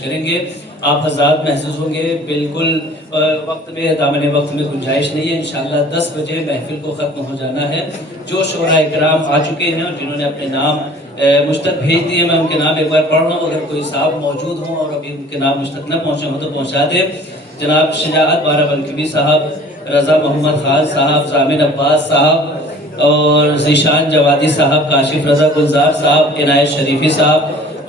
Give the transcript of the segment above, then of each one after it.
کریں گے. آپ حضرات محظوظ ہوں گے. بالکل وقت میں دامن وقت میں گنجائش نہیں ہے. انشاءاللہ 10 بجے محفل کو ختم ہو جانا ہے. جو شعراء کرام آ چکے ہیں اور جنہوں نے اپنے نام مجھ تک بھیج دیے، میں ان کے نام ایک بار پڑھ رہا ہوں. اگر کوئی صاحب موجود ہوں اور ابھی ان کے نام مجھ تک نہ پہنچے ہوں تو پہنچا دیں. جناب شجاعت بارہ بنکبی صاحب، رضا محمد خان صاحب، ضامن عباس صاحب اور ذیشان جوادی صاحب، کاشف رضا گلزار صاحب، عنایت شریفی صاحب،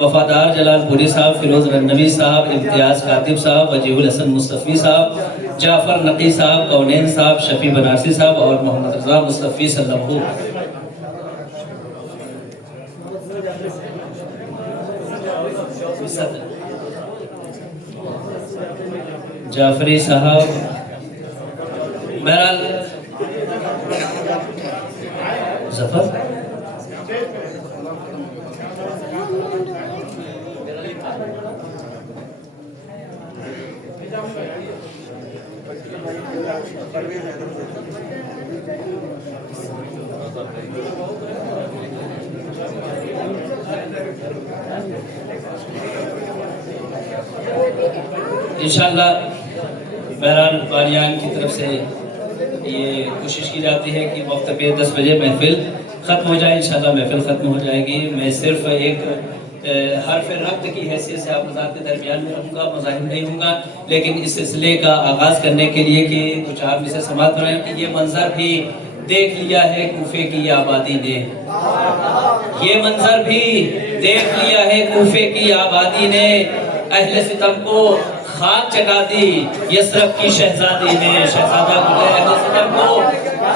وفادار جلال پوری صاحب، فیروز رنوی صاحب، امتیاز کاتب صاحب، وجیہ الحسن مصطفی صاحب، جعفر نقی صاحب، کونین صاحب، شفیع بنارسی صاحب اور محمد رضا مصطفی صلی اللہ علیہ وسلم. جعفری صاحب، بہرحال ظفر انشاءاللہ بہرحال باریان کی طرف سے یہ کوشش کی جاتی ہے کہ وقت پہ 10 بجے محفل ختم ہو جائے. انشاءاللہ محفل ختم ہو جائے گی. میں صرف ایک حرف ربط کی حیثیت سے آپ حضرات کے درمیان میں رہوں گا، مزاحم نہیں ہوں گا، لیکن اس سلسلے کا آغاز کرنے کے لیے کہ کچھ آپ میں سے سماعت کریں کہ یہ منظر بھی دیکھ لیا ہے کوفے کی آبادی نے. یہ منظر بھی دیکھ لیا ہے کوفے کی آبادی نے. اہل ستم کو خاک چٹا دی یثرب کی شہزادی نے. شہزادہ بولے اہل ستم کو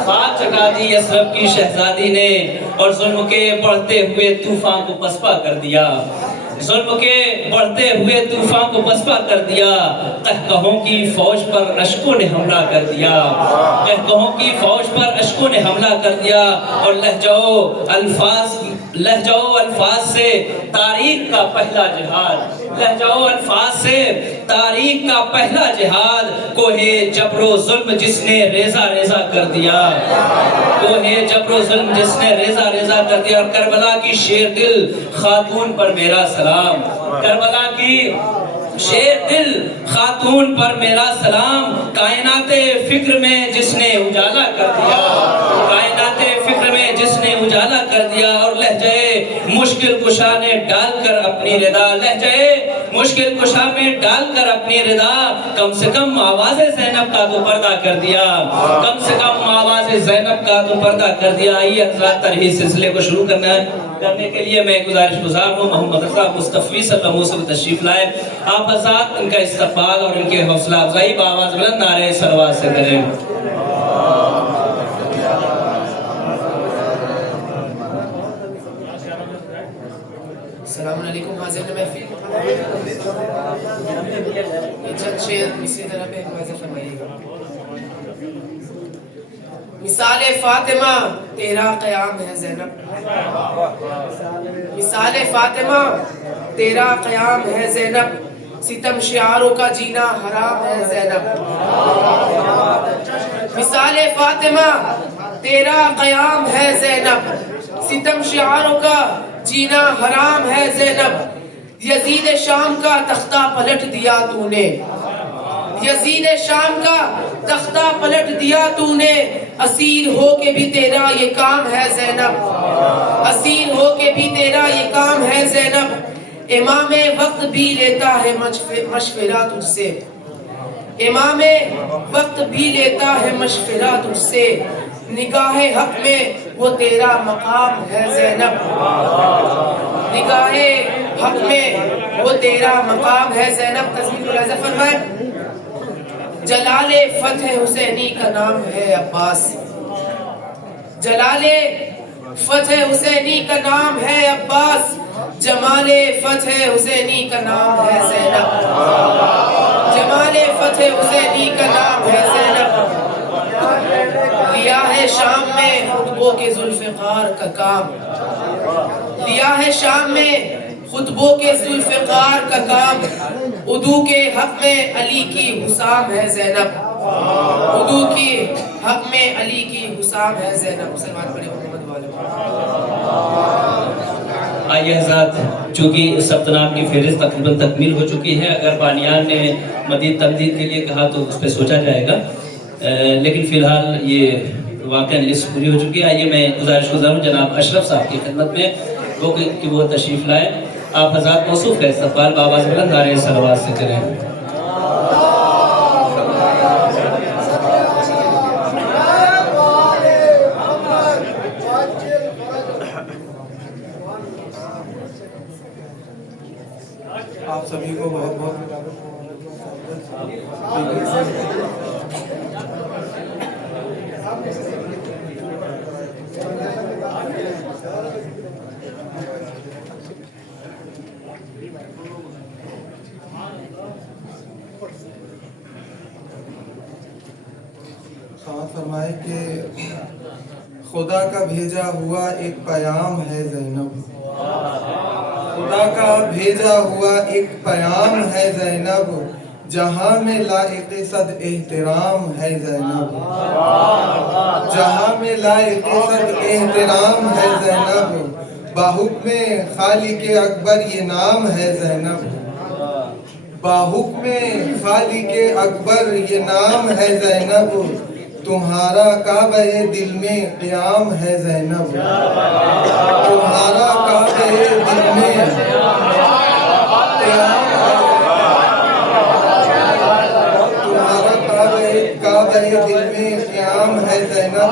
خاک چٹا دی یثرب کی شہزادی نے، اور ظلم کے بڑھتے ہوئے طوفان کو پسپا کر دیا. ظلم کے بڑھتے ہوئے طوفان کو پسپا کر دیا. قہقہوں کی فوج پر اشکوں نے حملہ کر دیا. قہقہوں کی فوج پر اشکوں نے حملہ کر دیا. اور لہجہ و الفاظ سے تاریخ کا پہلا جہاد، لہجہ و الفاظ سے تاریخ کا پہلا جہاد، کوہ جبر و ظلم جس نے ریزہ ریزہ کر دیا. کوہ جبر و ظلم جس نے ریزہ ریزہ کر دیا. اور کربلا کی شیر دل خاتون پر میرا سلام. کربلا کی شیر دل خاتون پر میرا سلام. کائنات فکر میں جس نے اجالا کر دیا. کائنات فکر میں جس نے اجالا کر دیا. اور لہجہ مشکل کشا نے ڈال کر اپنی ردا، لہجہ مشکل کشا میں ڈال کر اپنی ردا، کم سے کم آواز زینب کا تو پردہ کر دیا. کم سے کم آواز زینب کا تو پردہ کر دیا. آئیے حضرات ترہی سلسلے کو شروع کرنے کے لیے میں گزارش گزار ہوں محمد رضا مصطفی صلی اللہ علیہ وسلم تشریف لائے. آپ حضرات ان کا استقبال اور ان کے حوصلہ افزائی بآواز بلند نعرہ صلوات سے کریں. السلام علیکم حاضر محفل. چند شعر اسی طرح پہ واضح فرمائیے گا. مثال فاطمہ تیرا قیام ہے زینب. مثال فاطمہ تیرا قیام ہے زینب. ستم شعاروں کا جینا حرام ہے زینب. مثال فاطمہ تیرا قیام ہے زینب. ستم شعاروں کا جینا حرام ہے زینب. یزید شام کا تختہ پلٹ دیا تو نے. یزید شام کا تختہ پلٹ دیا تو نے. اسیر ہو کے بھی تیرا یہ کام ہے زینب. اسیر ہو کے بھی تیرا یہ کام ہے زینب. امام وقت بھی لیتا ہے مشورہ تجھ سے. امام وقت بھی لیتا ہے مشورہ تجھ سے. نگاہ حق میں وہ تیرا مقام ہے زینب. نگاہ حق میں وہ تیرا مقام ہے زینب. تزمین ملاحظہ فرمائے. جلال فتح حسینی کا نام ہے عباس. جلال فتح حسینی کا نام ہے عباس. جمال فتح حسینی کا نام ہے زینب. جمال فتح حسینی کا نام ہے زینب. لیا ہے شام میں خطبوں کے ذوالفقار کا کام. لیا ہے شام میں خطبوں کے ذوالفقار کا کام. ادو کے حق میں علی کی حسام ہے زینب. ادو کی حق میں علی کی حسام ہے زینب. مسلمان پڑھے محمد والے. آئیے حضرات، چونکہ ثبت نام کی فہرست تقریباً تکمیل ہو چکی ہے، اگر بانیان نے مزید تمدید کے لیے کہا تو اس پہ سوچا جائے گا، لیکن فی الحال یہ واقعہ لسٹ پوری ہو چکی ہے۔ آئیے میں گزارش گزار ہوں جناب اشرف صاحب کی خدمت میں کہ وہ تشریف لائیں۔ آپ حضرات موصوف کا استقبال بآواز بلند نعرہ صلوات سے کریں۔ آپ سبھی کو بہت بہت سماعت فرمائے کہ خدا کا بھیجا ہوا ایک پیام ہے زینب، خدا کا بھیجا ہوا ایک پیام ہے زینب، جہاں میں لائق صد احترام ہے زینب، جہاں میں لائق صد احترام ہے زینب، باحکم خالق اکبر یہ نام ہے زینب، باحکم خالق اکبر یہ نام ہے زینب، تمہارا کعبہ دل میں قیام ہے زینب، تمہارا کعبہ دل میں قیام ہے، تمہارا کعبہ دل میں قیام ہے زینب۔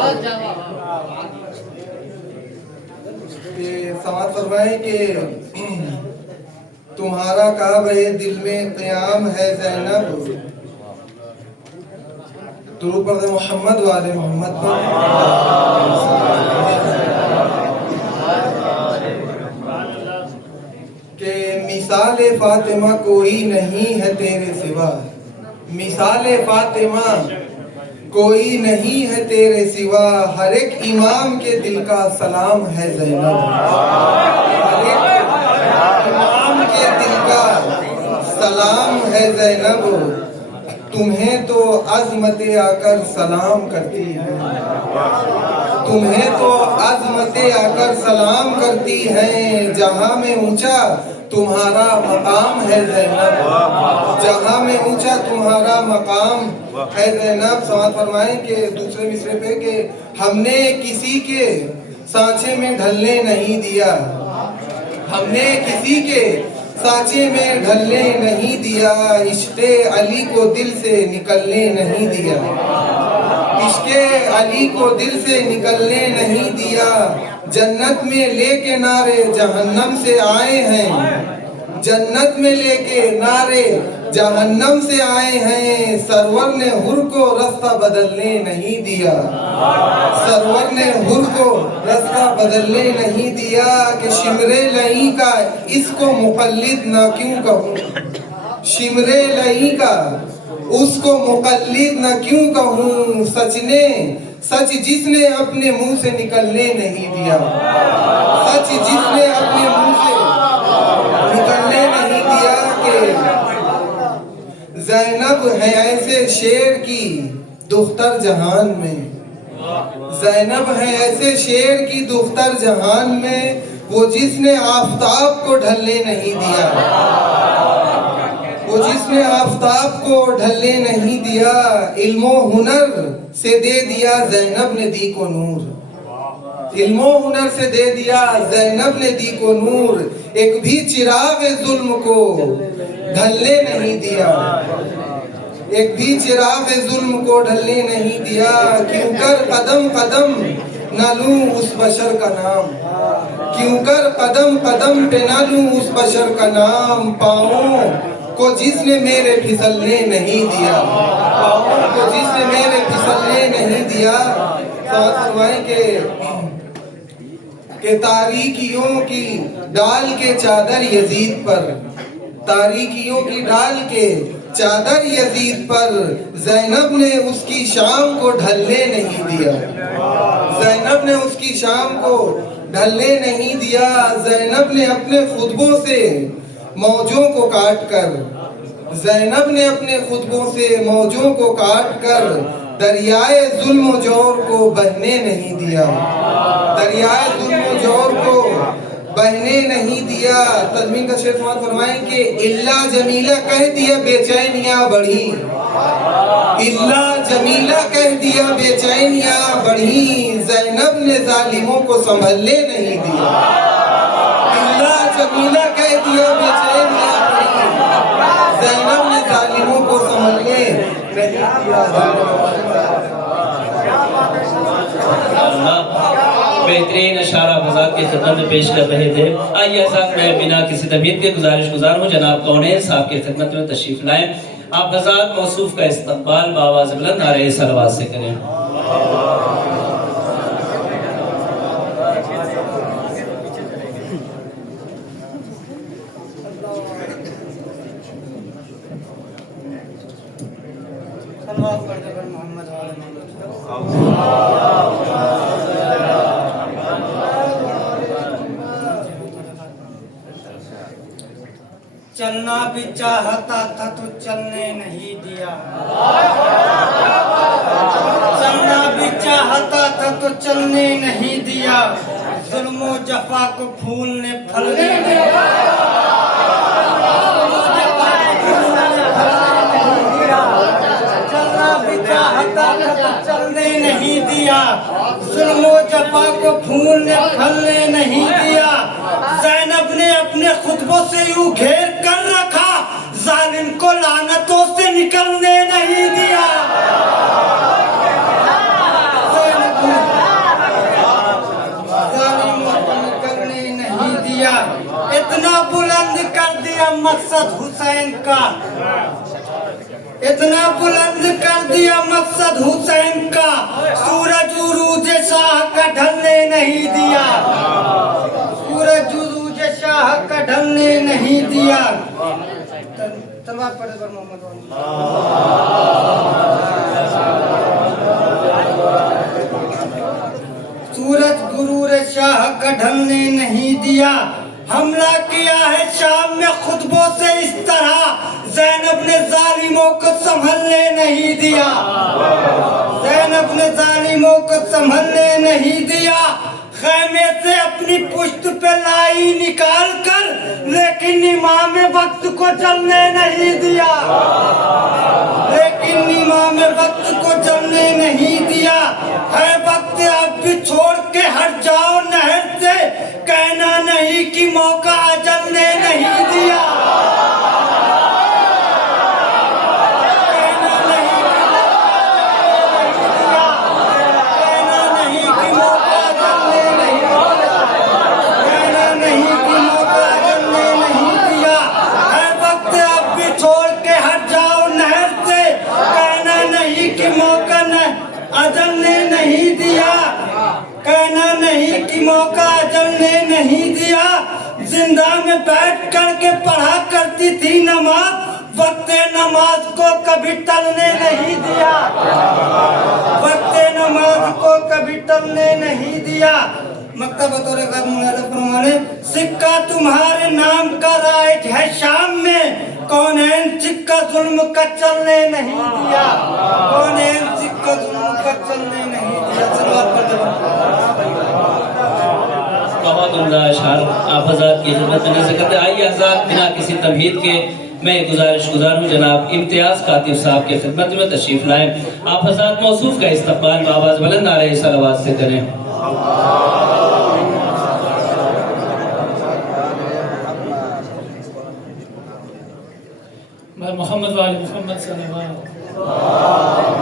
سماعت فرمائیں کہ تمہارا کعبہ دل میں قیام ہے زینب، درود پڑھ محمد و آل محمد پر۔ کہ مثال فاطمہ کوئی نہیں ہے تیرے سوا، مثال فاطمہ کوئی نہیں ہے تیرے سوا، ہر ایک امام کے دل کا سلام ہے زینب، ہر ایک امام کے دل کا سلام ہے زینب، تمہیں تو عظمت آ کر سلام کرتی ہے، تمہیں تو عظمت آ کر سلام کرتی ہے، جہاں میں اونچا تمہارا مقام ہے زینب، جہاں میں اونچا تمہارا مقام ہے زینب۔ سماعت فرمائیں کہ دوسرے مصرے پہ کہ ہم نے کسی کے سانچے میں ڈھلنے نہیں دیا، ہم نے کسی کے سانچے میں ڈھلنے نہیں دیا، عشق علی کو دل سے نکلنے نہیں دیا، عشق علی کو دل سے نکلنے نہیں دیا، جنت میں لے کے نعرے جہنم سے آئے ہیں، جنت میں لے کے نعرے جہنم سے آئے ہیں، سرور نے حر کو رستہ بدلنے نہیں دیا، سرور نے حر کو رستہ بدلنے نہیں دیا، کہ شمر لئی کا اس کو مقلد نہ کیوں کہوں، شمر لئی کا اس کو مقلد نہ کیوں کہوں، سچ جس نے اپنے منہ سے نکلنے نہیں دیا، سچ جس نے اپنے منہ سے نکلنے نہیں دیا، کہ زینب ہے ایسے شیر کی دختر جہان میں، زینب ہے ایسے شیر کی دختر جہان میں، وہ جس نے آفتاب کو ڈھلنے نہیں دیا، وہ جس نے آفتاب کو ڈھلنے نہیں دیا، علم و ہنر سے دے دیا زینب نے دی کو نور، علم و ہنر سے دے دیا زینب نے دی کو نور، ایک بھی چراغ ظلم کو ڈھلنے نہیں دیا، ایک بھی چراغ ظلم کو ڈھلنے نہیں دیا، کیوں کر قدم قدم نہ لوں اس بشر کا نام، کیوں کر قدم قدم پہ نہ لوں اس بشر کا نام، پاؤں کو جس نے میرے پھسلنے نہیں دیا، پاؤں کو جس نے میرے پھسلنے نہیں دیا۔ فرمائیں کہ تاریکیوں کی ڈال کے چادر یزید پر، تاریکیوں کی ڈال کے چادر یزید پر، زینب نے اس کی شام کو ڈھلنے نہیں دیا، زینب نے اس کی شام کو ڈھلنے نہیں دیا، زینب نے اپنے خطبوں سے موجوں کو کاٹ کر، زینب نے اپنے خطبوں سے موجوں کو کاٹ کر، دریائے ظلم و جور کو بہنے نہیں دیا، دریائے ظلم و جور کو بہنے نہیں دیا. تضمین کا شعر سماعت فرمائیں کہ اللہ جمیلہ کہہ دیا بے چینیاں بڑھی. اللہ جمیلہ کہہ دیا بے چینیاں بڑھی. زینب نے ظالموں کو سنبھلنے نہیں دیا. اللہ جمیلہ کہہ دیا بے چینیاں بڑھی. زینب نے ظالموں کو سنبھلنے نہیں دیا. بہترین اشارہ حضرات کی خدمت میں پیش کر رہے تھے. آئیے حضرات میں بنا کسی تمہید کے گزار ہوں جناب کونین صاحب کی خدمت میں تشریف لائیں. آپ حضرات موصوف کا استقبال بآواز بلند نعرہ صلوات سے کریں. چلنا بھی چاہتا تھا تو چلنے نہیں دیا. چلنا بھی چاہتا تھا تو چلنے نہیں دیا. ظلم و جفا کو پھولنے پھلنے نہیں دیا. چلنا بھی چاہتا تھا تو چلنے نہیں دیا. ظلم و جفا کو پھولنے پھلنے نہیں دیا. زینب نے اپنے خطبوں سے یوں گھیر کر رکھا, ظالم کو لعنتوں سے نکلنے نہیں دیا. ظالموں کو نکلنے نہیں دیا. اتنا بلند کر دیا مقصد حسین کا. اتنا بلند کر دیا مقصد حسین کا. سورج عروج شاہ کا ڈھلنے نہیں دیا. سورج عروج شاہ کا ڈھلنے نہیں دیا. تلوار پڑھے پر محمد والی. سورج غرور شاہ کا ڈھلنے نہیں دیا. حملہ کیا ہے شام میں خطبوں سے اس طرح, زینب نے ظالموں کو سنبھلنے نہیں دیا. زینب نے ظالموں کو سنبھلنے نہیں دیا. خیمے سے اپنی پشت پہ لائی نکال کر, لیکن امام وقت کو جلنے نہیں دیا. لیکن امام وقت کو جلنے نہیں دیا. ہے وقت اب بھی چھوڑ کے ہٹ جاؤ نہر سے, کہنا نہیں کہ موقع اجل نے نہیں دیا. اجل نے نہیں دیا. کہنا نہیں کہ موقع اجل نے نہیں دیا. زندہ میں بیٹھ کر کے پڑھا کرتی تھی نماز, وقت نماز کو کبھی ٹلنے نہیں دیا. وقت نماز کو کبھی ٹلنے نہیں دیا. مکتب بطور غیر منعرف فرمانے, سکہ تمہارے نام کا رائج ہے شام میں, کونین سکہ ظلم کا چلنے نہیں دیا. کونین سکہ ظلم کا چلنے نہیں دیا. سلوات پڑھتے بہت عمدہ اشعار آپ حضرات کی خدمت میں نظر کرتے. آئیے حضرات بنا کسی تمہید کے میں گزار ہوں جناب امتیاز کاتب صاحب کی خدمت میں تشریف لائیں. آپ حضرات موصوف کا استقبال بآواز بلند نعرہ صلوات سے کریں. محمد وآل محمد صلی اللہ علیہ وسلم.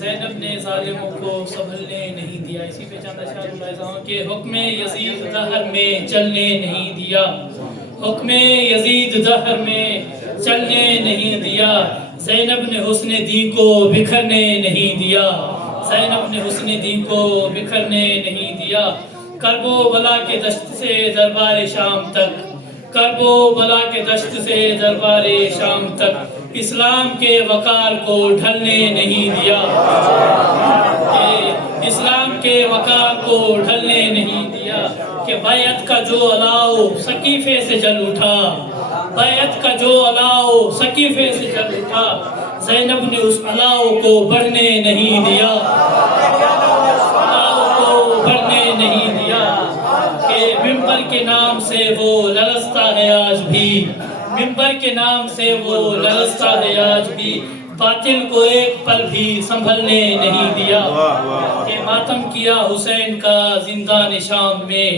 زینب نے ظالموں کو سنبھلنے نہیں دیا. اسی پہ چند اشعار ملاحظہ ہوں کہ حکم یزید دہر میں چلنے نہیں دیا. حکم یزید دہر میں چلنے نہیں دیا. زینب نے حسن دین کو بکھرنے نہیں دیا. زینب نے حسن دین کو بکھرنے نہیں دیا. کرب و بلا کے دشت سے دربار شام تک, کرب و بلا کے دشت سے دربار شام تک, اسلام کے وقار کو ڈھلنے نہیں دیا. اسلام کے وقار کو ڈھلنے نہیں دیا. کہ بیعت کا جو الاؤ سقیفے سے جل اٹھا, بیعت کا جو الاؤ سقیفے سے جل اٹھا, زینب نے اس الاؤ کو بڑھنے نہیں دیا. الاؤ کو کہ ممبر کے نام سے وہ لرزتا ہے آج بھی، ممبر کے نام سے وہ لرزتا ہے آج بھی، باطل کو ایک پل بھی سنبھلنے نہیں دیا، کہ ماتم کیا حسین کا زندان شام میں،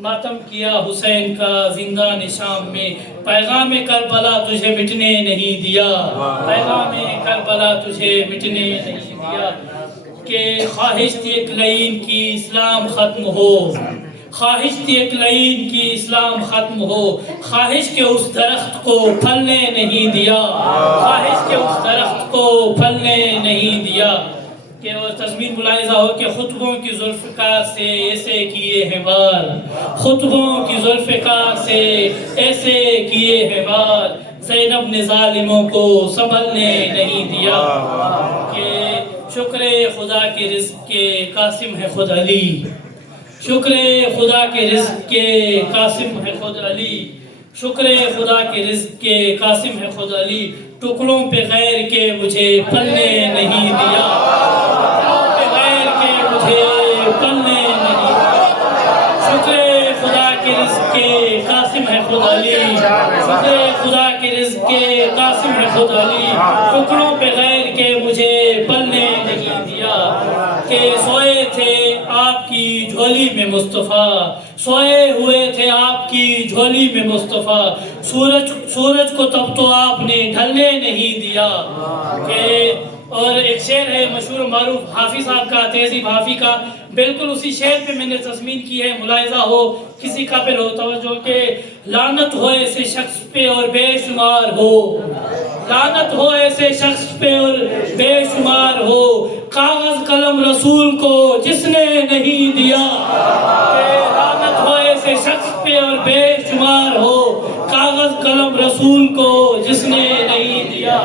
ماتم کیا حسین کا زندان شام میں، پیغام کربلا تجھے مٹنے نہیں دیا، پیغام کربلا تجھے مٹنے نہیں دیا، کہ خواہش تھی ایک لعین کی اسلام ختم ہو، خواہش تھی ایک لعین کی اسلام ختم ہو، خواہش کے اس درخت کو پھلنے نہیں دیا، خواہش کے اس درخت کو پھلنے نہیں دیا، کہ اور تضمین ملاحظہ ہو کہ خطبوں کی ذوالفقار سے ایسے کیے ہیں وار، خطبوں کی ذوالفقار سے ایسے کیے ہیں وار، زینب نے ظالموں کو سنبھلنے نہیں دیا، کہ شکر خدا کے رزق کے قاسم ہے خود علی، شکر خدا کے رزق کے قاسم ہے خود علی، شکر خدا کے رزق کے قاسم ہے خود علی، ٹکڑوں پہ غیر کے مجھے پلنے نہیں دیا، ٹکڑوں پہ غیر کے مجھے پلنے نہیں دیا، شکر خدا کے رزق کے قاسم ہے خود علی، شکر خدا کے رزق کے قاسم ہے خود علی، ٹکڑوں پہ غیر کے مجھے پلنے نہیں دیا، کہ سوئے تھے آپ کی جھولی میں مصطفیٰ، سوئے ہوئے تھے آپ کی جھولی میں مصطفیٰ، سورج کو تب تو آپ نے ڈھلنے نہیں دیا، کہ اور ایک شعر ہے مشہور و معروف حافظ صاحب کا، تہذیب حافظ کا، بالکل اسی شعر پہ میں نے تضمین کی ہے، ملاحظہ ہو کسی قابل ہو توجہ، کہ لعنت ہو ایسے شخص پہ اور بے شمار ہو، لعنت ہو ایسے شخص پہ اور بے شمار ہو، کاغذ قلم رسول کو جس نے نہیں دیا، کہ لعنت ہو ایسے شخص پہ اور بے شمار ہو، کاغذ قلم رسول کو جس نے نہیں دیا،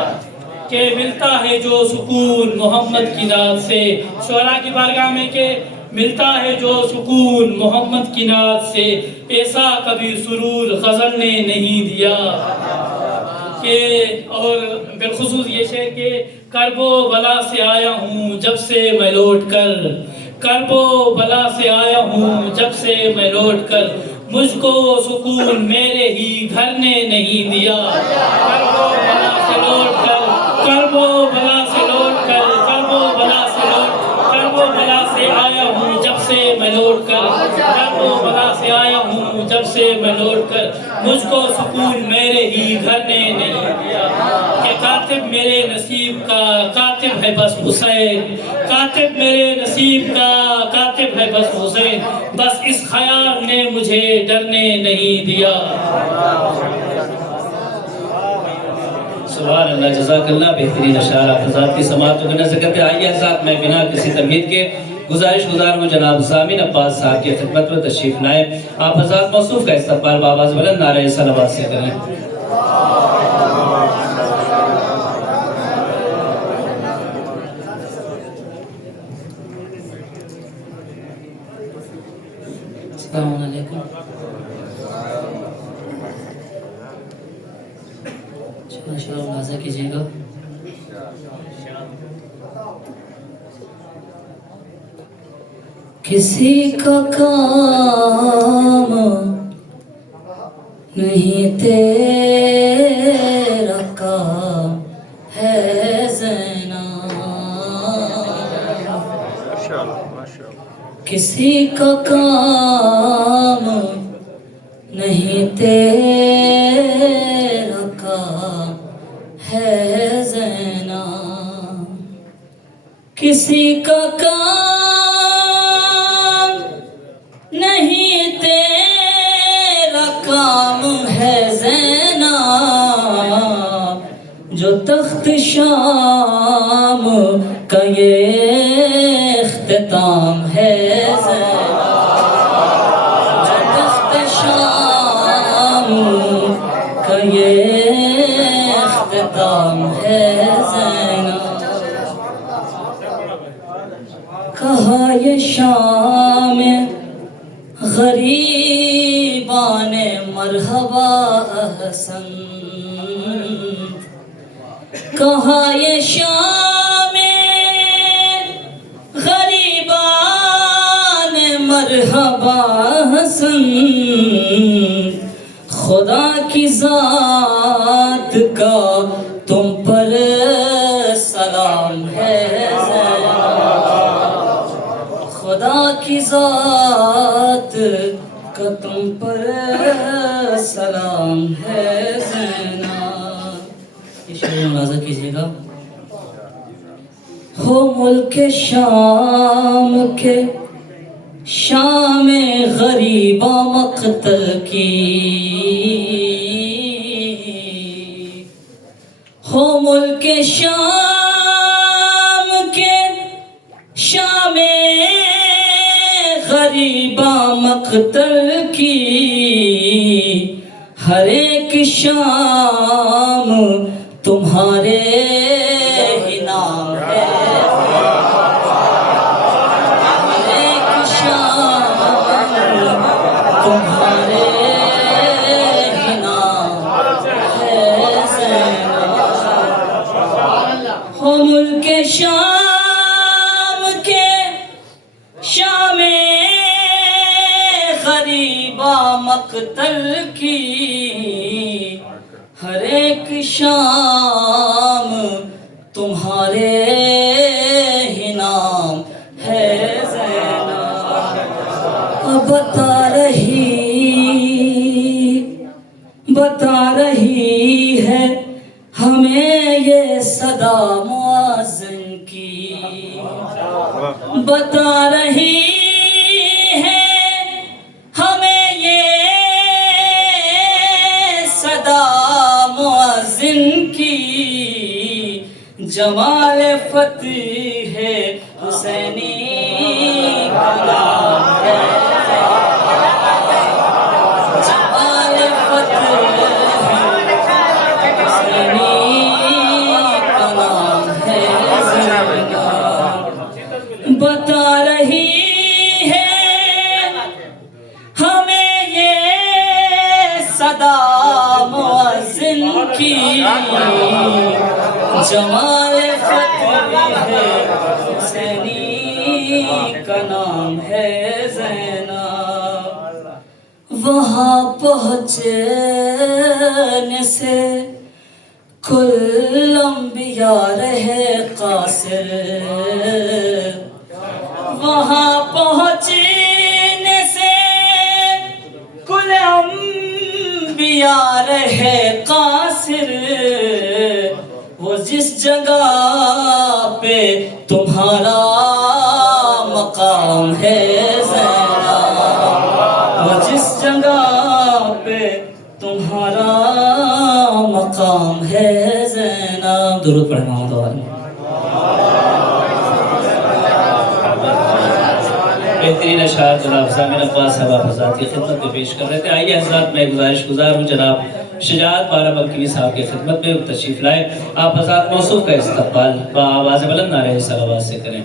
کہ ملتا ہے جو سکون محمد کی ناز سے، شعراء کی بارگاہ میں کہ ملتا ہے جو سکون محمد کی ناز سے، ایسا کبھی سرور غزل نے نہیں دیا، کہ اور بالخصوص یہ شعر کہ کرب و بلا سے آیا ہوں جب سے میں لوٹ کر، کرب و بلا سے آیا ہوں جب سے میں لوٹ کر، مجھ کو سکون میرے ہی گھر نے نہیں دیا، کرب و بلا سے لوٹ کر، کرب و بلا سے لوٹ کر، کرب و بلا سے لوٹ، کرب و بلا سے آیا ہوں جب سے میں لوٹ کر، کرب و بلا سے آیا ہوں جب سے میں لوٹ کر، مجھ کو سکون میرے ہی گھر نے نہیں دیا، کہ کاتب میرے نصیب کا کاتب ہے بس حسین، کاتب میرے نصیب کا کاتب ہے بس حسین، بس اس خیال نے مجھے ڈرنے نہیں دیا۔ سبحان اللہ، جزاک اللہ، بہترین اشعار آپ حضرات کی سماعتوں کے نظر کرتے آئیے حضرات، میں بنا کسی تمہید کے گزارش گزار ہوں جناب ضامن عباس صاحب کی خدمت میں تشریف لائیں، آپ حضرات موصوف کا استقبال بآواز بلند نعرہ صلوات سے کریں۔ السلام علیکم، شعر اندازہ کیجیے گا۔ کسی کا کام نہیں تیرا کام ہے زینب، کسی کا کام نہیں تیرا کام ہے زینب، کسی کا کام نہیں تیرا کام ہے زینب، جو تخت شام کا یہ اختتام ہے زینب، جو تخت شام کا یہ اختتام ہے زینب، کہا یہ شام غریبان مرحبا احسن، کہا یہ شام غریبان مرحبا حسن خدا کی ذات کا تم پر سلام ہے خدا کی ذات کا تم پر سلام ہے زینب. یہ شعر ملاحظہ کیجیے گا. ہو ملک شام کے شام غریبہ مقتل کی ہو ملک شام کے شام غریبہ مقتل کی ہر ایک شام تمہارے ہی نام ہے ہر ایک شام تمہارے ہی نام ہے ہو ملک شام کے شام غریبہ مقتل کی ہر ایک شام تمہارے ہی نام ہے زینب. بتا رہی ہے ہمیں یہ صدا مؤذن کی بتا رہی ہے ہمیں یہ صدا مؤذن کی جمال فتح حسینی کا نام ہے جمال فتح حسینی کا نام ہے زینب. بتا رہی ہے ہمیں یہ صدا مؤذن کی جمال فتح حسینی کا نام ہے زینب. وہاں پہنچنے سے کل انبیاء رہے قاصر وہاں پہنچنے سے کل انبیاء رہے قاصر وہ جس جگہ پہ تمہارا مقام ہے زینب وہ جس جگہ پہ تمہارا مقام ہے زینب. درود پڑھیں محمد وآلہ. بہترین اشعار جناب سامعین عباس صاحب آپ حضرات کی خدمت میں پیش کر رہے تھے. آئیے حضرات میں گزارش گزار ہوں جناب شجاعت بارہ مکینی صاحب کی خدمت میں تشریف لائے. آپ حضرات موصوف کا استقبال بآواز بلند نعرہ صلوات سے کریں.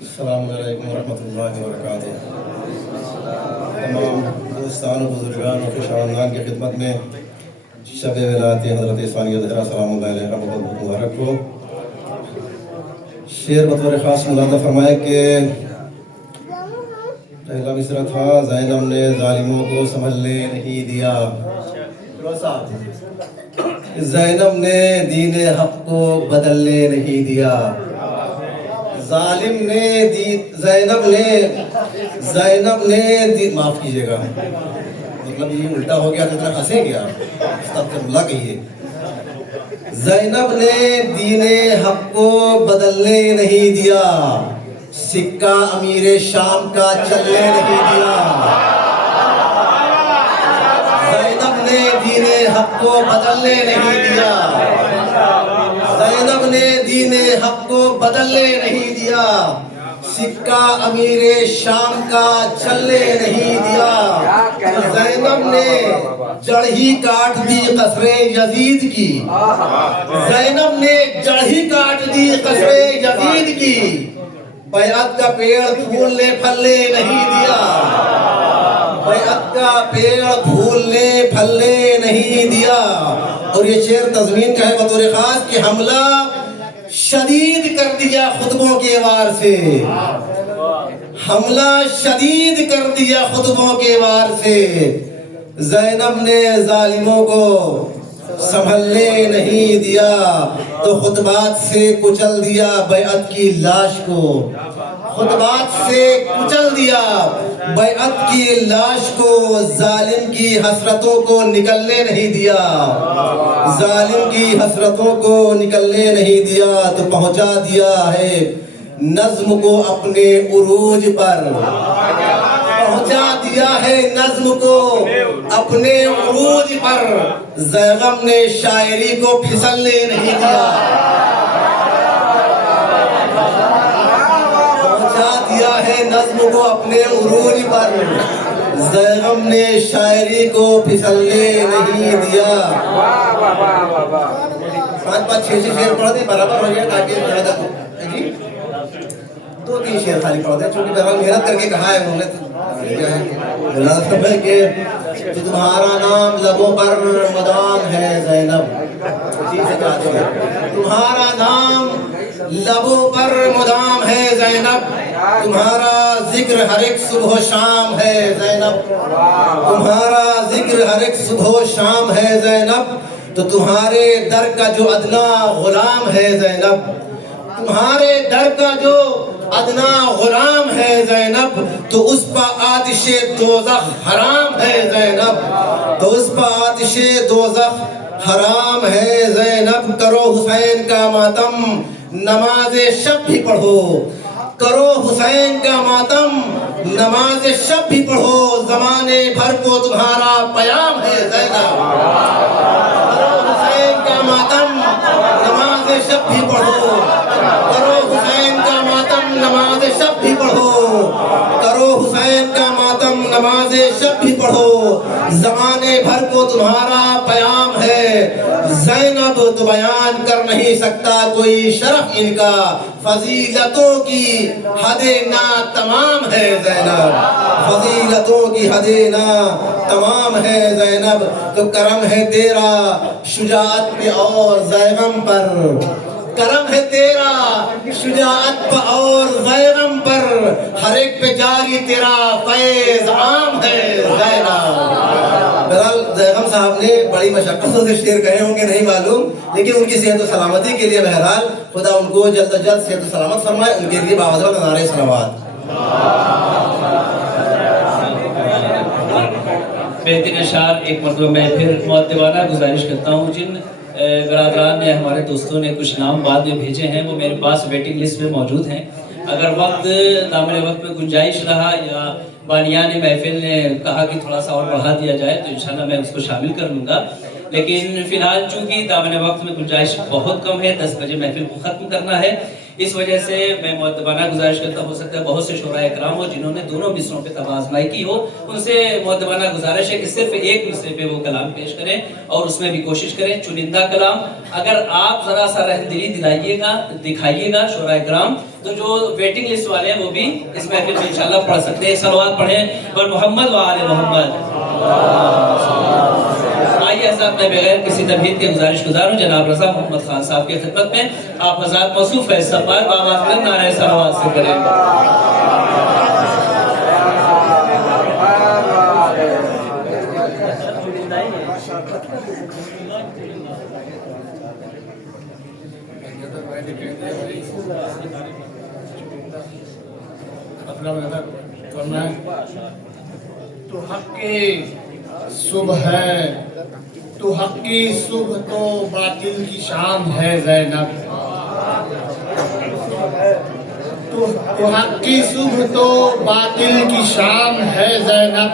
السلام علیکم ورحمۃ اللہ وبرکاتہ. تمام دوستان و بزرگان و خوشامدان کی خدمت میں شب ولادت حضرت ثانیہ زہرا سلام اللہ علیہ کا بہت بہت مبارک ہو. شعر بطور خاص ملاحظہ فرمائے کہ پہلا مصرع تھا زینب نے ظالموں کو سنبھلنے نہیں دیا. زینب نے دین حق کو بدلنے نہیں دیا. ظالم نے زینب نے معاف کیجیے گا مطلب یہ الٹا ہو گیا تو ہنسیں گے آپ استغفر اللہ کہیے. زینب نے دین حق کو بدلنے نہیں دیا سکہ امیر شام کا چلنے نہیں دیا. زینب نے دین حق کو بدلنے نہیں دیا زینب نے دین حق کو بدلنے نہیں دیا سکہ امیر شام کا چلنے نہیں دیا. زینب نے جڑ ہی کاٹ دی قصر یزید کی زینب نے جڑ ہی کاٹ دی قصر یزید کی بیعت کا پیڑ پھولنے پھلنے نہیں دیا. بیعت کا پیڑ پھولنے پھلنے نہیں دیا. اور یہ شعر تضمین کا ہے بطور خاص کہ حملہ شدید کر دیا خطبوں کے وار سے. حملہ شدید کر دیا خطبوں کے وار سے. زینب نے ظالموں کو سنبھلنے نہیں دیا تو خطبات سے کچل دیا بیعت کی لاش کو. خطبات سے کچل دیا بیعت کی لاش کو. ظالم کی حسرتوں کو نکلنے نہیں دیا. ظالم کی حسرتوں کو نکلنے نہیں دیا تو پہنچا دیا ہے نظم کو اپنے عروج پر. پہنچا دیا ہے نظم کو اپنے عروج پر. زینب نے شاعری کو پھسلنے نہیں دیا. پہنچا دیا ہے نظم کو اپنے عروج پر. زینب نے شاعری کو پھسلنے نہیں دیا. 5-5-6 شعر پڑھ دیں برابر ہو گیا تاکہ جی 2-3 شعر خالی پڑھ دیں چونکہ بہرحال محنت کر کے کہا ہے انہوں نے کہ تمہارا نام لبوں پر مدام ہے زینب. تمہارا نام لبوں پر مدام ہے زینب. تمہارا ذکر ہر ایک صبح و شام ہے زینب. تمہارا ذکر ہر ایک صبح و شام ہے زینب. تو تمہارے در کا جو ادنا غلام ہے زینب. تمہارے در کا جو ادنا غلام ہے زینب. تو اس پر آتش دوزخ حرام ہے زینب. تو اس پر آتش دوزخ حرام ہے زینب. کرو حسین کا ماتم نماز شب بھی پڑھو. کرو حسین کا ماتم نماز شب بھی پڑھو. زمانے بھر کو تمہارا پیام ہے زینب. کرو حسین کا ماتم نماز شب بھی پڑھو. کرو حسین کا ماتم نماز شب بھی پڑھو. کرو حسین کا ماتم نماز شب بھی پڑھو. زمانے بھر کو تمہارا پیام ہے زینب. تو بیان کر نہیں سکتا کوئی شرف ان کا. فضیلتوں کی حد نا تمام ہے زینب. فضیلتوں کی حد نا تمام ہے زینب. تو کرم ہے تیرا شجاعت پہ اور زیغم پر. کرم ہے تیرا شجاعت پہ اور زیغم پر. ہر ایک پہ جاری تیرا فیض عام ہے زینب. بہرحال زیغم صاحب نے بڑی مشقتوں سے شعر کہے ہوں گے نہیں معلوم لیکن ان کی صحت و سلامتی کے لیے بہرحال خدا ان کو جلد از جلد صحت و سلامت فرمائے. ان کے لیے باوجود نعرہ صلوات. بہترین اشعار. ایک مرتبہ میں پھر مؤدبانہ گزارش کرتا ہوں جن برادران نے ہمارے دوستوں نے کچھ نام بعد میں بھیجے ہیں وہ میرے پاس ویٹنگ لسٹ میں موجود ہیں. اگر وقت دامن وقت میں گنجائش رہا یا بانیان محفل نے کہا کہ تھوڑا سا اور بڑھا دیا جائے تو انشاءاللہ میں اس کو شامل کر لوں گا. لیکن فی الحال چونکہ دامن وقت میں گنجائش بہت کم ہے 10 بجے محفل کو ختم کرنا ہے اس وجہ سے میں مؤدبانہ گزارش کرتا ہو سکتا ہے بہت سے شعراء کرام ہو جنہوں نے دونوں مصروں پہ طب آزمائی کی ہو ان سے مؤدبانہ گزارش ہے کہ صرف ایک مصرے پہ وہ کلام پیش کریں اور اس میں بھی کوشش کریں چنندہ کلام. اگر آپ ذرا سا رحمدلی دلائیے گا دکھائیے گا شعراء کرام تو جو ویٹنگ لسٹ والے ہیں وہ بھی اس محفل میں انشاءاللہ پڑھ سکتے ہیں. صلوات پڑھیں پر محمد و آل محمد. آئیے حضرات میں بغیر کسی تمہید کے گزارش گزار ہوں جناب رضا محمد خان صاحب کی خدمت میں آپ حضرات موصوف ہے سفر آواز میں نعرہ صلوات سے کریں. تو حق کی صبح ہے تو حق کی صبح تو باطل کی شام ہے زینب. تو حق کی صبح تو باطل کی شام ہے زینب.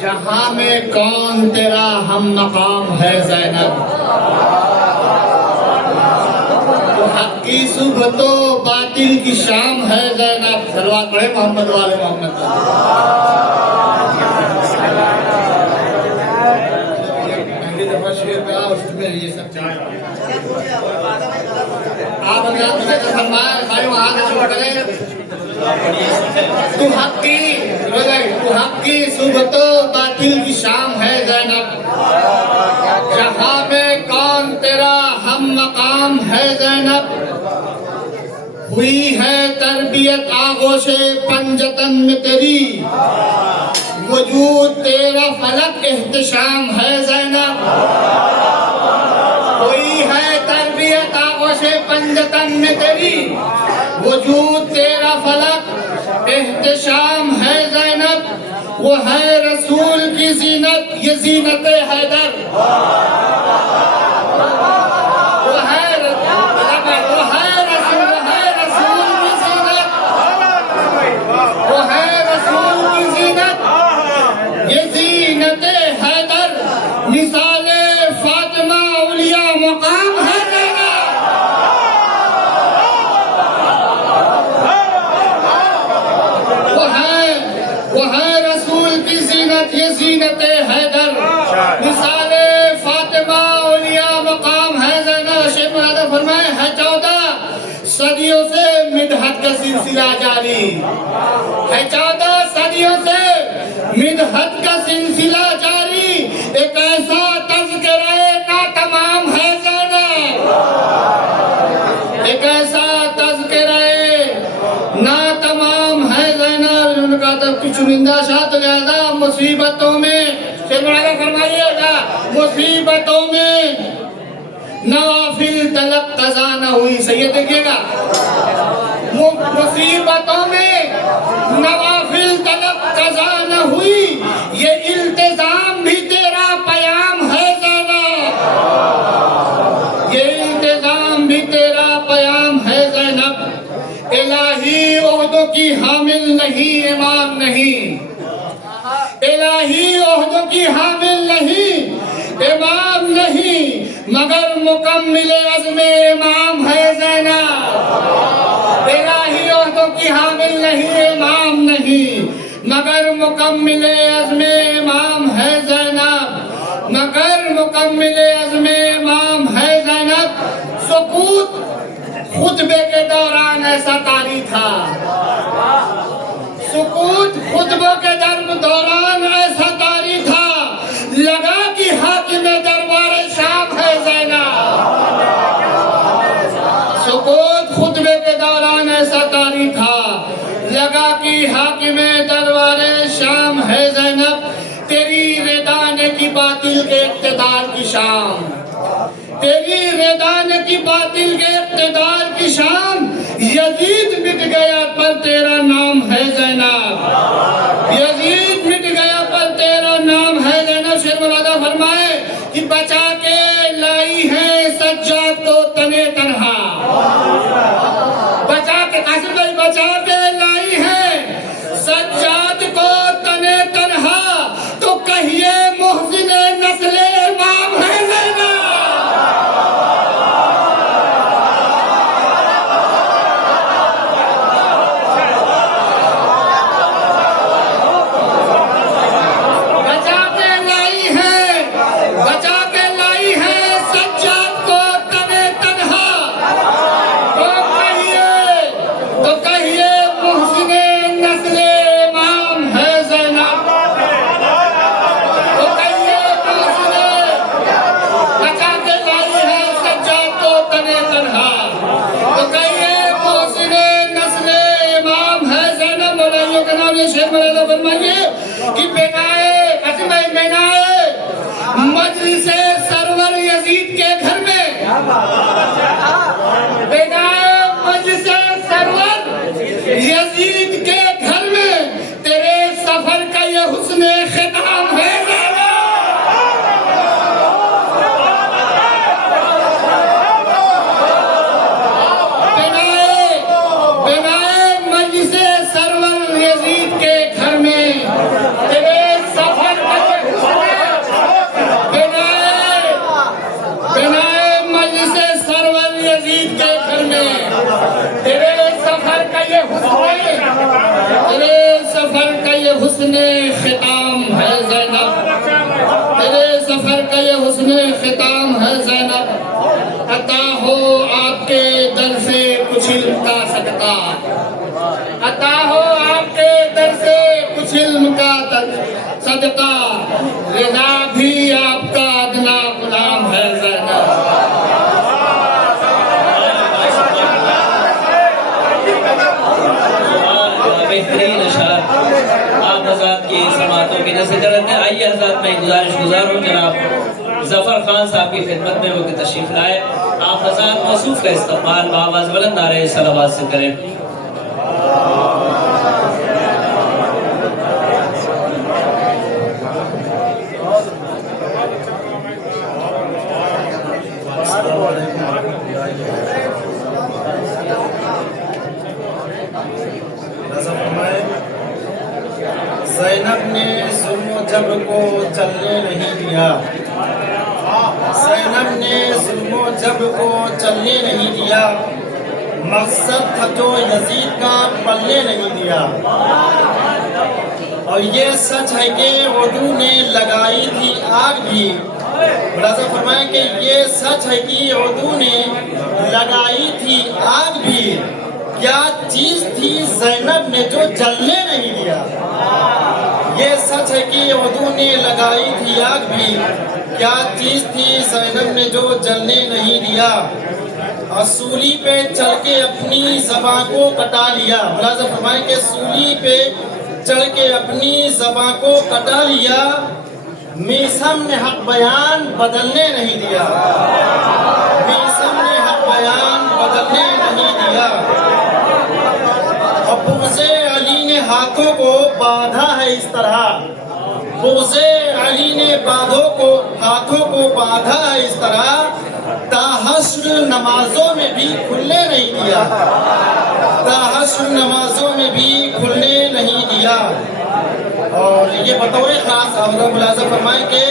جہاں میں کون تیرا ہم مقام ہے زینب. تو حق کی صبح تو باطل کی شام ہے زینب. صلوات پڑھے محمد والے محمد. پہلی دفعہ شعر کا اس میں یہ سب چاہے آپ اگر آپ فرمائے بھائی وہاں سے شروع کریں تو حق کی صبح تو باطل کی شام ہے زینب، جہاں میں کون تیرا ہم مقام ہے زینب، ہوئی ہے تربیت آغوش پنجتن میں تیری، وجود تیرا فلک احتشام ہے زینب، ہوئی ہے تربیت آغوش پنجتن میں تیری، وجود تیرا فلک احتشام ہے زینب، وہ ہے رسول کی زینت، یہ زینت حیدر، وہ ہے رسول کی زینت، یہ زینت حیدر، مثال فاطمہ اولیاء مقام ہے وہ ہے رسول کی زینت، یہ زینت حیدر، مثال فاطمہ اولیاء مقام ہے زینب۔ شیخ مراد فرمائے ہے 14 صدیوں سے مدحت کا سلسلہ جاری، ہے 14 صدیوں سے مدحت کا سلسلہ جاری، ایک ایسا تذکرہ ناتمام ہے زینب، ایک ایسا تذکرہ ناتمام ہے زینب۔ ان کا تب کی چنندہ شاہ تو لہذا مصیبتوں میں، شیخ مراد فرمائیے گا، مصیبتوں میں نوافل تلق قضا نہ ہوئی، صحیح دیکھئے گا، مصیبتوں میں نوافل تلق قضا نہ ہوئی، یہ التزام بھی تیرا پیام ہے زینب، یہ التزام بھی تیرا پیام ہے زینب، الہی عہدوں کی حامل نہیں امام نہیں، الہی عہدوں کی حامل نہیں امام نہیں، مگر مکمل عزم امام ہے زینب، الہی عہدوں کی حامل نہیں امام نہیں، مگر مکمل عزم امام ہے زینب، مگر مکمل عزم امام ہے زینب۔ سکوت خطبے کے دوران ایسا طاری تھا، سکوت خطبوں کے دوران ایسا طاری تھا، لگا کہ حاکم دربار شام ہے زینب، سکوت خطبے کے دوران ایسا طاری تھا، لگا کہ حاکم دربار شام ہے زینب، تیری رضا نے کی باطل کے اقتدار کی شام، تیری رضا نے کی باطل کے اقتدار کی شام، یزید مٹ گیا پر تیرا نام ہے زینب، یزید مٹ گیا پر تیرا نام ہے زینب۔ شیخ مراد فرمائے کہ بچا کے لائی ہے سجاد کو تنے تنہا، بچا کے قاسم بھائی بچا کے لائی ہے سجاد کو تنے تنہا، تو کہیے محسن نسل امام ہے زینب، مجلس سرور یزید کے گھر میں، مجلس سرور یزید کے گھر میں تیرے سفر کا یہ حسن ختام ہے، مجلس سرور یزید کے گھر میں تیرے سفر کا یہ حسن، مجلس سرور یزید کے گھر میں تیرے سفر کا یہ حسن، تیرے سفر کا یہ حسن ختام ہے زینب، تیرے سفر کا یہ حسن ختام ہے زینب، عطا ہو آپ کے در سے کچھ علم کا صدقہ، عطا ہو آپ کے در سے کچھ علم کا صدقہ، رضا بھی آپ کا ادنا غلام ہے زینب۔ بہترین اشعار آپ حضرات کی سماعتوں کی نظر کرتے ہیں۔ آئیے حضرات میں گزارش گزار ہوں جناب ظفر خان صاحب کی خدمت میں وہ کہ تشریف لائے، آپ حضرات موصوف کا استقبال بآواز بلند نعرہ صلوات سے کریں۔ زینب نے ظلم و جبر کو چلنے نہیں دیا، زینب نے ظلم و جبر کو چلنے نہیں دیا، مقصد تھا جو یزید کا پلنے نہیں دیا۔ اور یہ سچ ہے کہ عدو نے لگائی تھی آگ بھی، ملاحظہ فرمائیں کہ یہ سچ ہے کہ عدو نے لگائی تھی آگ بھی، کیا چیز تھی زینب نے جو جلنے نہیں دیا۔ یہ سچ ہے کہ عدو نے لگائی تھی آگ بھی، کیا چیز تھی زینب نے جو جلنے نہیں دیا۔ سولی پہ چڑھ کے اپنی زباں کو کٹا لیا، ملاحظہ فرمائیں کہ سولی پہ چڑھ کے اپنی زباں کو کٹا لیا، میثم نے حق بیان بدلنے نہیں دیا، میثم نے حق بیان بدلنے نہیں دیا۔ اور بغض علی نے ہاتھوں کو باندھا ہے اس طرح، بغض علی نے ہاتھوں کو باندھا ہے اس طرح، تا حشر نمازوں میں بھی کھلنے نہیں دیا، تا حشر نمازوں میں بھی کھلنے نہیں دیا۔ اور یہ بطور خاص آپ لوگ ملاحظہ فرمائیں کہ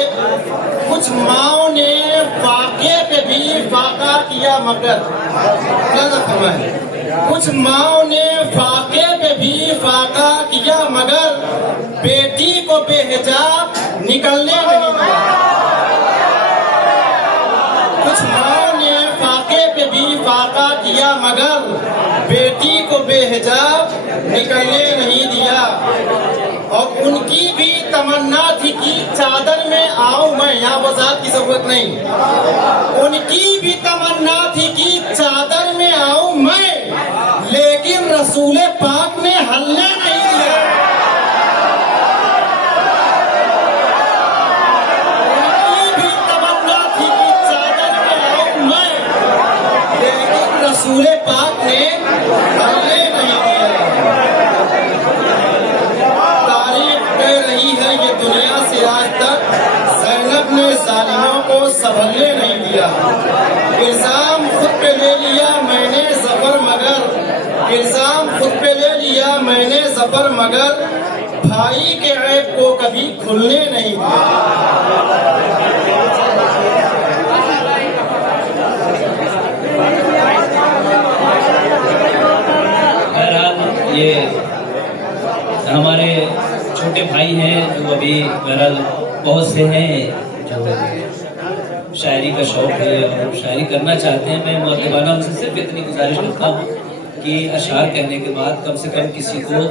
کچھ ماؤں نے فاقے پہ بھی فاقہ کیا مگر، ملاحظہ فرمائیں کچھ ماؤں نے فاقے پہ بھی فاقہ کیا مگر بیٹی کو بے حجاب نکلنے نہیں دیا۔ کچھ ماؤں نے فاقے پہ بھی فاقہ کیا مگر بیٹی کو بے حجاب نکلنے نہیں دیا۔ اور ان کی بھی تمنا تھی کہ چادر میں آؤں میں، یہاں وضاحت کی ضرورت نہیں، ان کی بھی تمنا تھی کہ چادر میں آؤں میں، لیکن رسول پاک نے ہلنے نہیں دیا۔ ان کی بھی تمنا تھی کہ چادر میں آؤں میں، لیکن رسول پاک نے ہلنے نہیں دیا۔ ہے یہ دنیا سے آج تک زینب نے ظالموں کو سنبھلنے نہیں دیا۔ الزام خود پہ لے لیا میں نے ظفر مگر، الزام خود پہ لے لیا میں نے ظفر مگر، بھائی کے عیب کو کبھی کھلنے نہیں دیا۔ بہرحال یہ ہمارے چھوٹے بھائی ہیں جو ابھی بہرحال بہت سے ہیں جو شاعری کا شوق ہے اور شاعری کرنا چاہتے ہیں، میں مؤدبانہ ان سے صرف اتنی گزارش کرتا ہوں کہ اشعار کہنے کے بعد کم سے کم کسی کو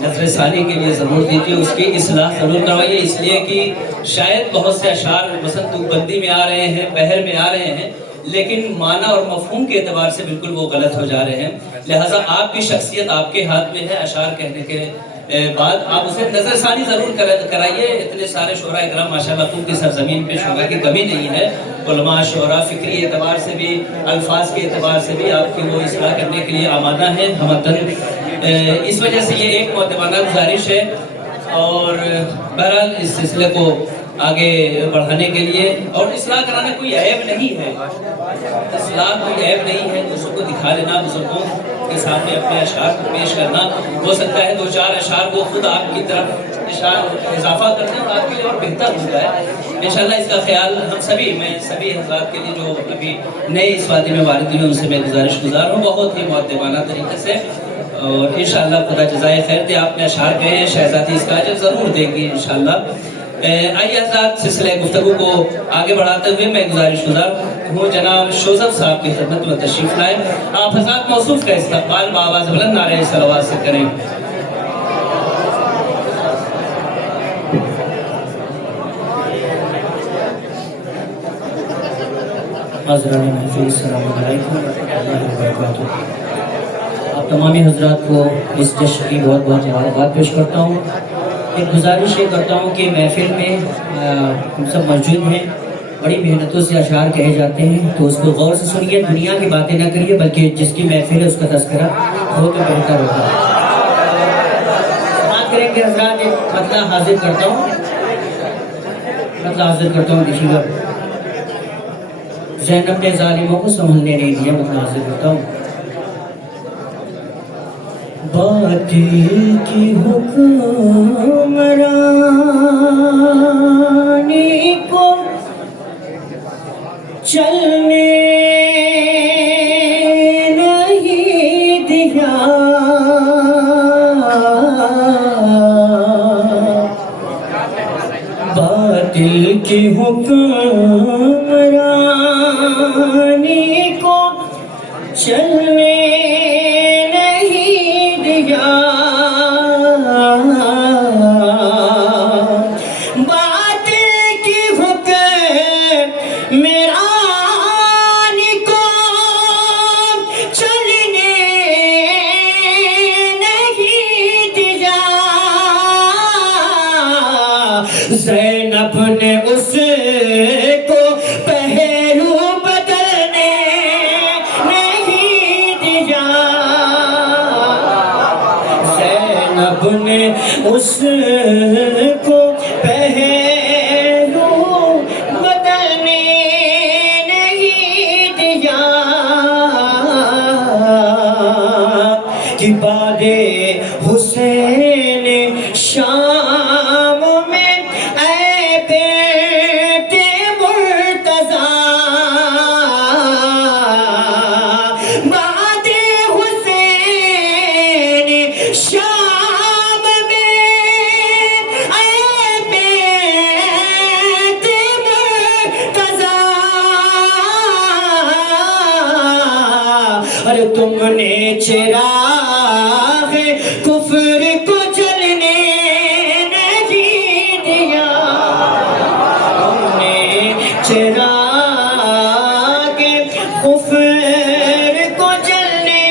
نظر ثانی کے لیے ضرور دیجیے، اس کی اصلاح ضرور کروائیے، اس لیے کہ شاید بہت سے اشعار مثلا تو بندی میں آ رہے ہیں، بہر میں آ رہے ہیں، لیکن معنی اور مفہوم کے اعتبار سے بالکل وہ غلط ہو جا رہے ہیں۔ لہٰذا آپ کی شخصیت آپ کے ہاتھ میں ہے، اشعار کہنے کے بعد آپ اسے نظر ثانی ضرور کرائیے۔ اتنے سارے شعراء اکرام ماشاءاللہ خود کی سرزمین پہ شعراء کی کمی نہیں ہے، علماء شعراء فکری اعتبار سے بھی الفاظ کے اعتبار سے بھی آپ کی وہ اصلاح کرنے کے لیے آمادہ ہیں ہمتن۔ اس وجہ سے یہ ایک مؤدبانہ گزارش ہے اور بہرحال اس سلسلے کو آگے بڑھانے کے لیے، اور اصلاح کرانا کوئی عیب نہیں ہے، اصلاح کوئی عیب نہیں ہے، دوسروں کو دکھا لینا، بزرگوں کے سامنے اپنے اشعار کو پیش کرنا، ہو سکتا ہے دو چار اشعار کو خود آپ کی طرف اضافہ کر دیں اور آپ کے لیے اور بہتر ہو جائے۔ انشاءاللہ اس کا خیال ہم سبھی، میں سبھی حضرات کے لیے جو ابھی نئے اس وادی میں وارد ہوئے ان سے میں گزارش گزار ہوں بہت ہی مؤدبانہ طریقے سے، اور انشاءاللہ خدا جزائے خیر دے۔ آپ نے اشعار کہے ہیں، شہزادی اس کا اجر ضرور دیں گی انشاءاللہ۔ آئیے حضرات سلسلہ گفتگو کو آگے بڑھاتے ہوئے میں گزارش گزار ہوں جناب شوذب صاحب کی خدمت میں تشریف لائے، آپ حضرات موصوف کا استقبال بآواز بلند نعرہ صلوات سے کریں۔ حاضران محفل السلام علیکم ورحمۃ اللہ وبرکاتہ. آپ تمام حضرات کو اس جشن کی بہت بہت مبارکباد پیش کرتا ہوں. ایک گزارش یہ کرتا ہوں کہ محفل میں ہم سب موجود ہیں, بڑی محنتوں سے اشعار کہے جاتے ہیں, تو اس کو غور سے سنیے, دنیا کی باتیں نہ کریے, بلکہ جس کی محفل ہے اس کا تذکرہ ہو تو بہتر ہوگا. سماعت کریں گے حضرات. ایک مطلع حاضر کرتا ہوں, دیکھیے گا. زینب نے ظالموں کو سنبھلنے نہیں دیا, مطلع حاضر کرتا ہوں. باطل کی حکمرانی کو چلنے نہیں دیا, باطل کی حکمرانی کو چلنے نہیں دیا, باطل کی حکمرانی کو چلنے نہیں دیا, زینب نے اس کو پہلو بدلنے نہیں دیا, زینب نے اس کو پہلو بدلنے نہیں دیا, کہ بعد حسین شام میں اے بیٹے مرتضیٰ, بعد حسین شام میں اے بیٹے مرتضیٰ, ارے تم نے چراغ کفر کو جلنے نہیں دیا, تم نے چراغ کفر کو جلنے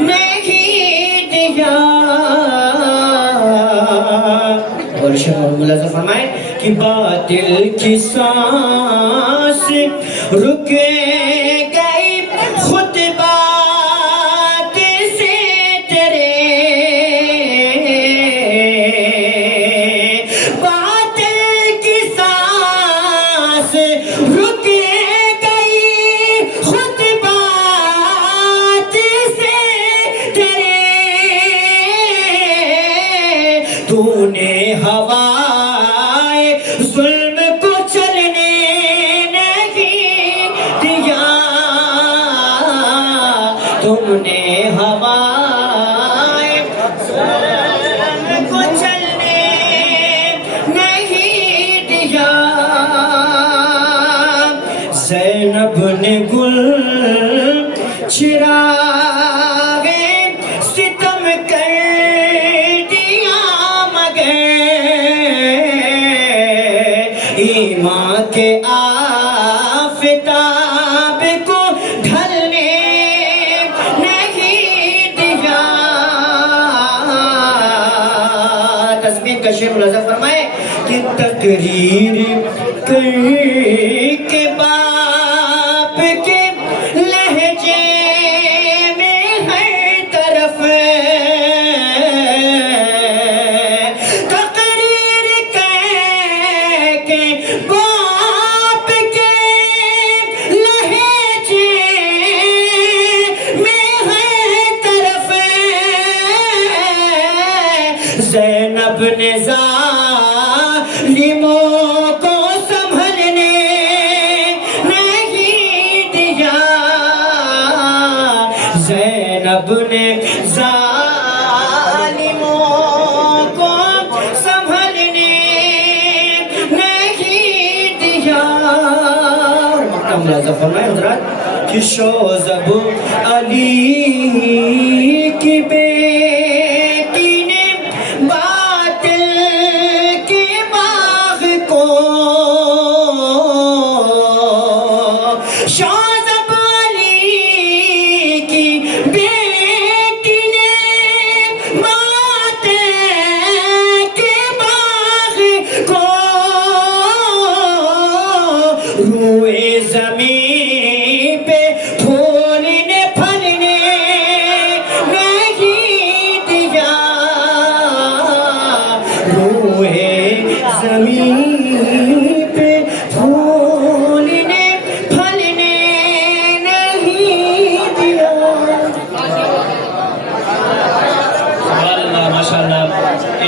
نہیں دیا. اور شیخ ملازم فرمائے کہ باطل کی سانس رک گئی خود بات سے تیرے, باطل کی سانس رک گئی خود بات سے تیرے, تو نے ہوائے ظلم کو چلنے نہیں دیا, تم نے ہوائے ظلم کو چلنے نہیں دیا, زینب نے گل چراغ ستم کر دیا, مگر ایمان کے آفتاب کو ڈھلنے نہیں دیا. تسبیح کا شیخ ملازم فرمائے کہ تقریر کر کے باپ کے لہجے میں ہر طرف, تقریر کر کے باپ کے لہجے میں ہر طرف, زینب نے ظالموں کو سنبھلنے نہیں دیا, زینب نے ظالموں کو سنبھلنے نہیں دیا. مکہ ملازم فرمائے حضرات کہ شوذب علی کی بیٹی نے باطل کے باغ کو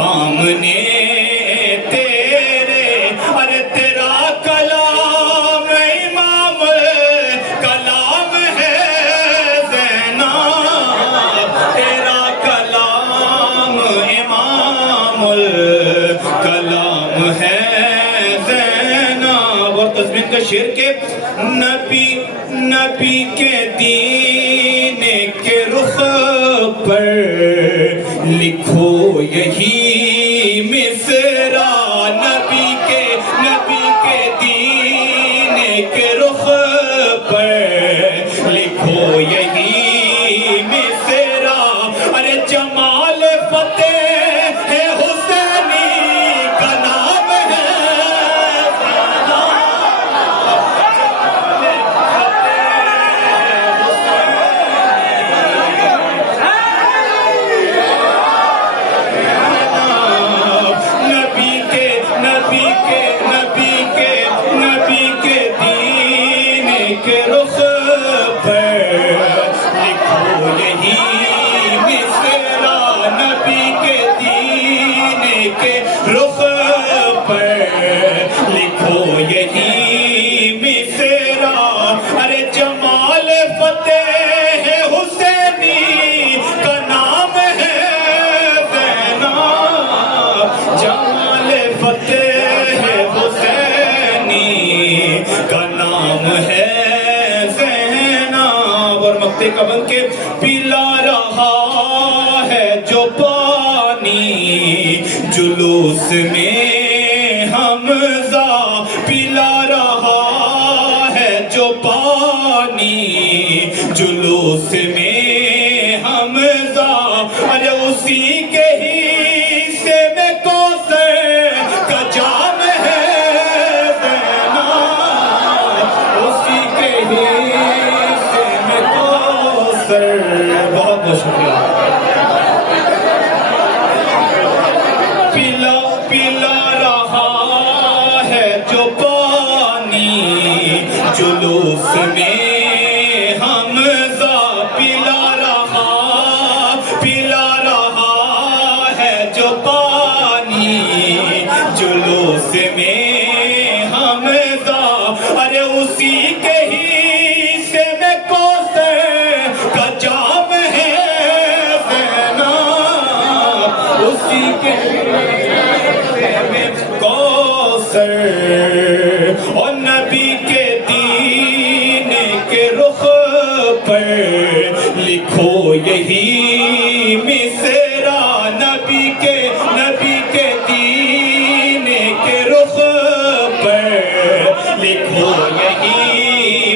سامنے تیرے، ارے تیرا کلام امام کلام ہے زینب، تیرا کلام امام کلام ہے زینب۔ اور تزمین کا شعر کے نبی کے دین کے رخ پر لکھو یہی مصرع، نبی کے دین کے رخ پر لکھو یہی مصرع، ارے جمال فتح ہے حسینی کا نام ہے نبی کے دین کے رخ پر لکھو یہی مصرع، نبی کے دین کے رخ پر لکھو یہی مصرع، ارے جمال فتح ہے حسینی کا نام ہے زینب، جمال فتح ہے حسینی کا نام ہے زینب۔ اور مقتے کا بن کے پلا رہا ہے جو پانی جلوس میں حمزہ، پلا رہا ہے جو پانی جلوس میں حمزہ، ارے اسی کے ہی سے میں کوثر کا جام ہے زینب، اسی کے ہی سے میں کوثر۔ بہت بہت شکریہ۔ پلا رہا ہے جو پانی جلوس میں حمزہ، پلا رہا ہے جو پانی جلوس میں حمزہ، ارے اسی کے ہی سے میں کوثر کا جام ہے زینب، اسی کے کوثر۔ اور نبی کے دین کے رخ پر لکھو یہی مصرع، نبی کے دین کے رخ پر لکھو یہی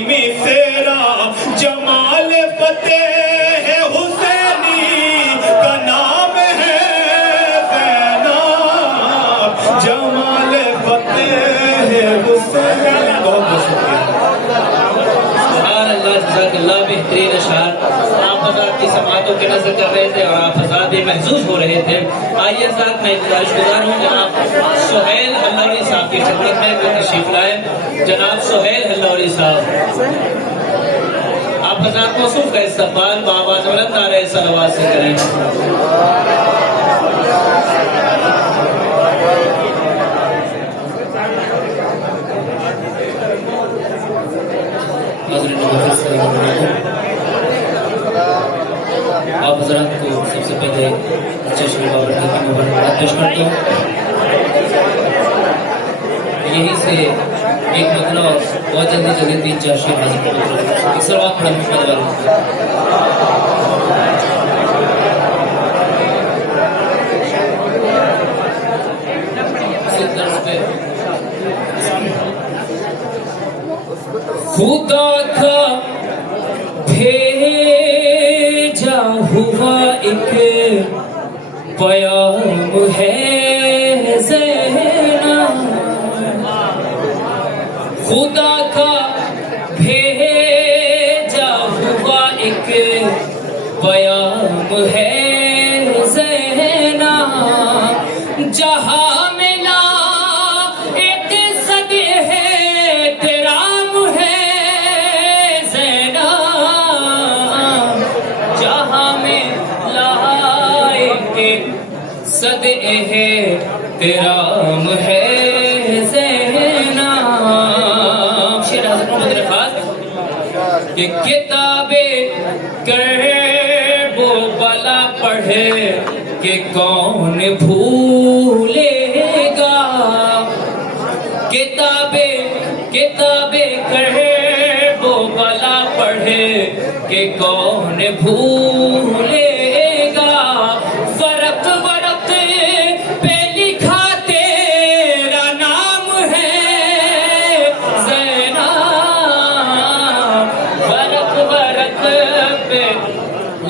مصرع، جمال فتح ہے حسینی کا نام ہے زینب، جمال فتح ہے حسینی۔ بہت بہت شکریہ۔ سبحان اللہ، جزاک اللہ، بہترین اشعار آپ حضرات کی سماعتوں کے نظر کر رہے تھے اور آپ حضرات بھی محظوظ ہو رہے تھے۔ آئیے حضرات میں گزارش گزار ہوں جناب سہیل ہلوری صاحب کی خدمت میں وہ تشریف لائے۔ جناب سہیل ہلوری صاحب، آپ حضرات موصوف کا استقبال بآواز بلند نعرہ صلوات سے کریں۔ آپ حضرات کو سب سے پہلے جشن بابرکت کی مبارکباد پیش کرتا ہوں۔ یہیں سے ایک مطلب بہت جلدی تین چار شعر حاضر کرتا ہوں۔ ایک سلوات پڑھا محمد والا خدا کا بھیجا ہوا ایک پیام ہے زینب، خدا کا بھیجا ہوا ایک پیام ہے زینب، جہاں ملا ایک صد ہے تیرام ہے زینب، جہاں ملا ایک صد ہے تیرام ہے زینب. شیر حضرت محمد خاص کہ کتابیں کرب و بلا پڑھے کہ کون بھولے گا. کتابیں کرب و بلا پڑھے کہ کون بھولے گا. ورق پہ لکھا تیرا نام ہے زینب. ورق پہ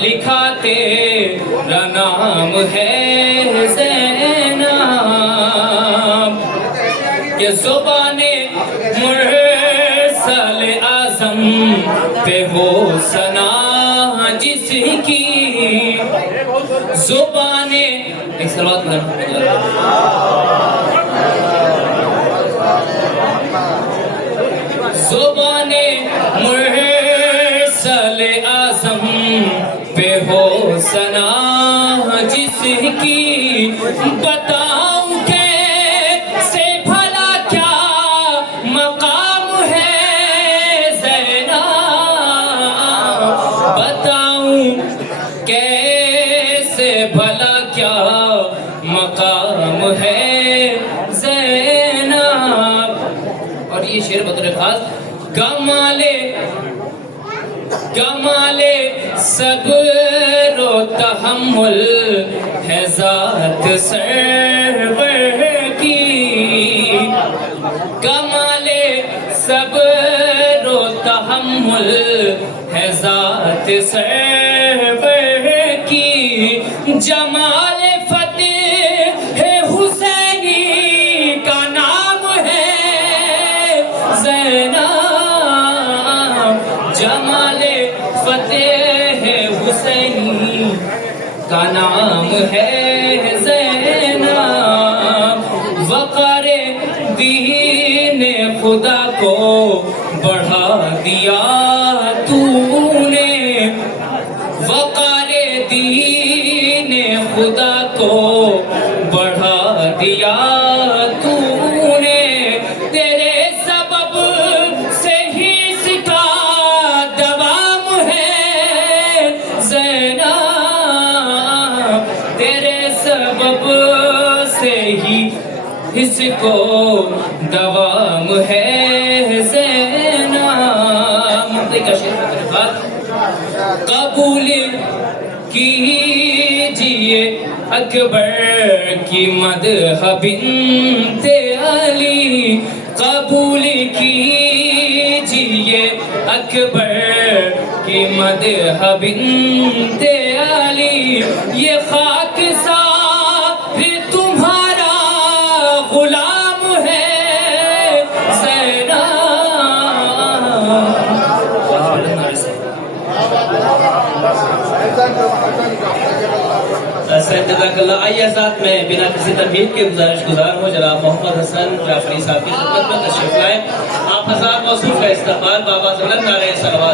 لکھا تیرا نام ہے زینب. کہ زبان مرسل اعظم پہ ہو ثنا جس کی. زبان ایک سلوات زبان مرسل اعظم پہ ہو ثنا جس کی. بتاؤں کیسے بھلا کیا مقام ہے زینب. بتاؤں کیسے بھلا کیا مقام ہے زینب. اور یہ شعر بطور خاص کمالے صبر و تحمل ہے ذات سرور کی. کمالے صبر و تحمل ہے ذات سرور کی. جمال فتح حسینی کا نام ہے زینب. جمال فتح حسینی کا نام ہے زینب. وقار دین خدا کو بڑھا دیا تو نے. وقار دین خدا کو بڑھا دیا تو نے. تیرے سبب سے ہی اس کا دوام ہے زینب. تیرے سبب سے ہی اس کو دوام ہے زینب. قبول کیجئے اکبر کی مدح بنت علی. قبول کیجئے اکبر کی مدح بنت علی. یہ خاک سار تمہارا غلام ہے زینب. جزاک اللہ. آئیے ساتھ میں بنا کسی تمہید کے گزار ہوں جناب محمد حسن جعفری صاحب کی خدمت میں تشریف لائیں. آپ حضرات موصوف کا استقبال بابا زلن نعرہ صلوات